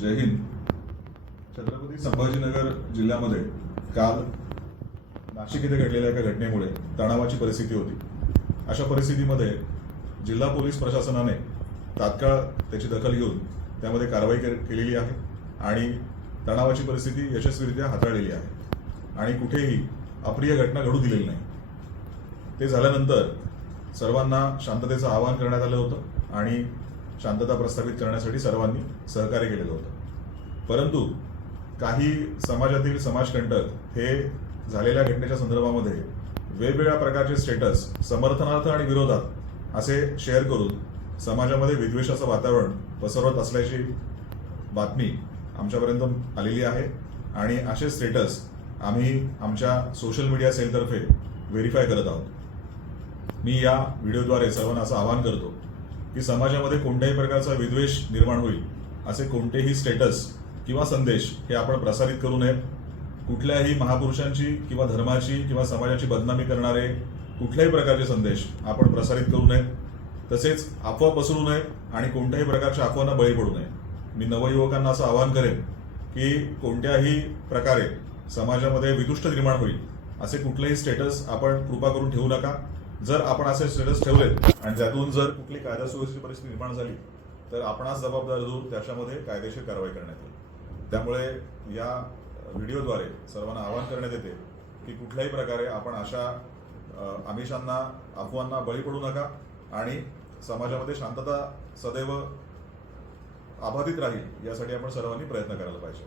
जय हिंद. छत्रपती संभाजीनगर जिल्ह्यामध्ये काल नाशिक येथे घडलेल्या एका घटनेमुळे तणावाची परिस्थिती होती. अशा परिस्थितीमध्ये जिल्हा पोलीस प्रशासनाने तात्काळ त्याची दखल घेऊन त्यामध्ये कारवाई केलेली आहे आणि तणावाची परिस्थिती यशस्वीरित्या हाताळलेली आहे आणि कुठेही अप्रिय घटना घडू दिलेली नाही. ते झाल्यानंतर सर्वांना शांततेचं आवाहन करण्यात आलं होतं आणि शांतता प्रस्थापित करण्यासाठी सर्वांनी सहकार्य केलेलं होतं. परंतु काही समाजातील समाजकंटक हे झालेल्या घटनेच्या संदर्भामध्ये वेगवेगळ्या प्रकारचे स्टेटस समर्थनार्थ आणि विरोधात असे शेअर करून समाजामध्ये विद्वेषाचं वातावरण पसरवत असल्याची बातमी आमच्यापर्यंत आलेली आहे आणि असे स्टेटस आम्ही आमच्या सोशल मीडिया सेलतर्फे व्हेरीफाय करत आहोत. मी या व्हिडिओद्वारे सर्वांना असं आवाहन करतो की समाजामध्ये कोणत्याही प्रकारचा विद्वेष निर्माण होईल असे कोणतेही स्टेटस किंवा संदेश हे आपण प्रसारित करू नयेत. कुठल्याही महापुरुषांची किंवा धर्माची किंवा समाजाची बदनामी करणारे कुठल्याही प्रकारचे संदेश आपण प्रसारित करू नयेत. तसेच अफवा पसरू नयेत आणि कोणत्याही प्रकारच्या अफवांना बळी पडू नये. मी नवयुवकांना असं आवाहन करेन की कोणत्याही प्रकारे समाजामध्ये विदुष्ट निर्माण होईल असे कुठलेही स्टेटस आपण कृपा करून ठेवू नका. जर आपण असे स्टेटस ठेवलेत आणि त्यातून जर कुठली कायदा सुव्यवस्थेची परिस्थिती निर्माण झाली तर आपणास जबाबदार धरून त्याच्यामध्ये कायदेशीर कारवाई करण्यात येईल. त्यामुळे या व्हिडिओद्वारे सर्वांना आवाहन करण्यात येते की कुठल्याही प्रकारे आपण अशा आमिषांना अफवांना बळी पडू नका आणि समाजामध्ये शांतता सदैव अबाधित राहील यासाठी आपण सर्वांनी प्रयत्न करायला पाहिजे.